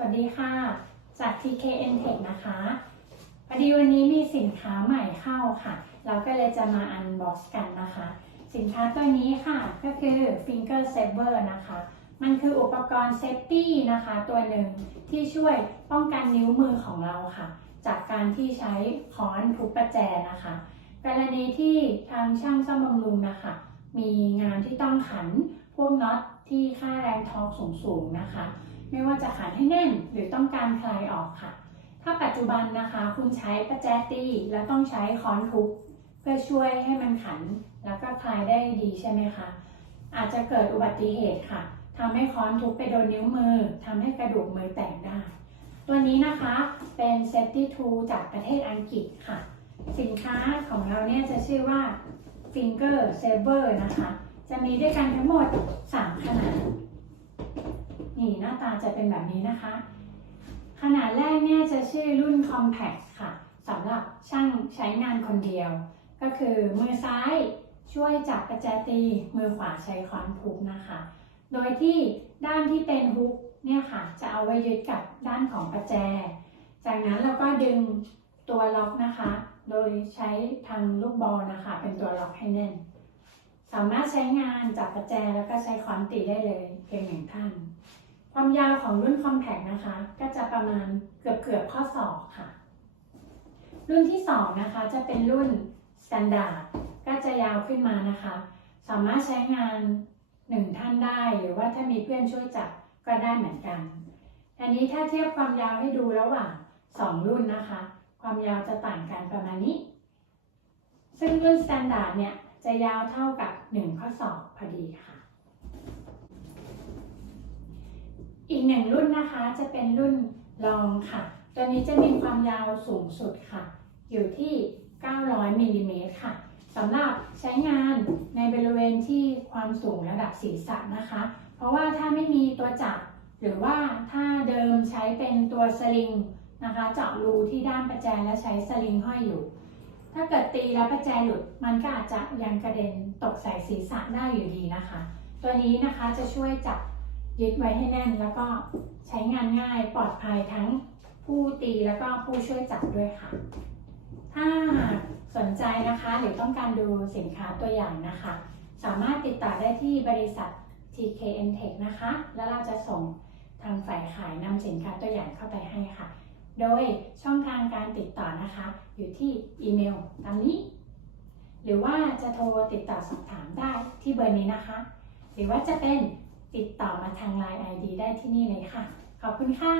วัสดีค่ะ จาก TKN Tech นะคะพอดีวันนี้มีสินค้าใหม่เข้าค่ะ เราก็เลยจะมาอันบ็อกซ์กันนะคะ สินค้าตัวนี้ค่ะก็คือ Finger Saver นะคะ มันคืออุปกรณ์เซฟตี้นะคะตัวหนึ่งที่ช่วยป้องกันนิ้วมือของเราค่ะ จากการที่ใช้ค้อนทุบประแจนะคะ กรณีที่ทางช่างซ่อมบำรุงนะคะ มีงานที่ต้องขันพวกน็อตที่ค่าแรงทอร์กสูงๆนะคะ ไม่ว่าจะขันให้แน่นหรือต้องการคลายออกค่ะ ถ้าปัจจุบันนะคะคุณใช้ประแจตีแล้วต้องใช้ค้อนทุบเพื่อช่วยให้มันขันแล้วก็คลายได้ดีใช่ไหมคะอาจจะเกิดอุบัติเหตุค่ะทำให้ค้อนทุบไปโดนนิ้วมือทำให้กระดูกมือแตกได้ ตัวนี้นะคะเป็น safety tool จากประเทศอังกฤษค่ะ สินค้าของเราเนี่ยจะชื่อว่า finger saver นะคะ จะมีด้วยกันทั้งหมด3ขนาด นี่หน้าตาจะเป็นแบบนี้นะคะ ขนาดแรกเนี่ยจะชื่อรุ่น compact ค่ะสำหรับช่างใช้งานคนเดียว ก็คือมือซ้ายช่วยจับกระแจตี มือขวาใช้ค้อนทุบนะคะ โดยที่ด้านที่เป็นฮุกเนี่ยค่ะ จะเอาไว้ยึดกับด้านของประแจ จากนั้นเราก็ดึงตัวล็อกนะคะ โดยใช้ทางลูกบอลนะคะ เป็นตัวล็อกให้แน่น สามารถใช้งานจับประแจแล้วก็ใช้ค้อนตีได้เลยเพียงหนึ่งท่าน ความยาวของรุ่น Compact นะคะ ก็จะประมาณเกือบเกือบข้อศอกค่ะ รุ่นที่ 2 นะคะ จะเป็นรุ่น Standard ก็จะยาวขึ้นมานะคะ สามารถใช้งาน1ท่านได้ หรือว่าถ้ามีเพื่อนช่วยจับก็ได้เหมือนกัน อันนี้ถ้าเทียบความยาวให้ดูระหว่าง 2 รุ่นนะคะ ความยาวจะต่างกันประมาณนี้ ซึ่งรุ่น Standard เนี่ยจะยาวเท่ากับ 1 ข้อศอกพอดีค่ะ อีกหนึ่งรุ่นนะคะจะเป็นรุ่นลองค่ะ ตัวนี้จะมีความยาวสูงสุดค่ะ อยู่ที่ 900มิลลิเมตรค่ะสำหรับใช้งานในบริเวณที่ความสูงระดับศีรษะนะคะ เพราะว่าถ้าไม่มีตัวจับ หรือว่าถ้าเดิมใช้เป็นตัวสลิงนะคะ เจาะรูที่ด้านประแจและใช้สลิงห้อยอยู่ ถ้าเกิดตีแล้วประแจหลุด มันก็อาจจะยังกระเด็นตกใส่ศีรษะได้อยู่ดีนะคะ ตัวนี้นะคะจะช่วยจับ ยึดไว้ให้แน่นแล้วก็ใช้งานง่ายปลอดภัยทั้งผู้ตีแล้วก็ผู้ช่วยจับด้วยค่ะ ถ้าหากสนใจนะคะหรือต้องการดูสินค้าตัวอย่างนะคะ สามารถติดต่อได้ที่บริษัท TKN Tech นะคะ แล้วเราจะส่งทางฝ่ายขายนำสินค้าตัวอย่างเข้าไปให้ค่ะ โดยช่องทางการติดต่อนะคะ อยู่ที่อีเมลตามนี้ หรือว่าจะโทรติดต่อสอบถามได้ที่เบอร์นี้นะคะ หรือว่าจะเป็น ติดต่อมาทาง Line ID ได้ที่นี่เลยค่ะ ขอบคุณค่ะ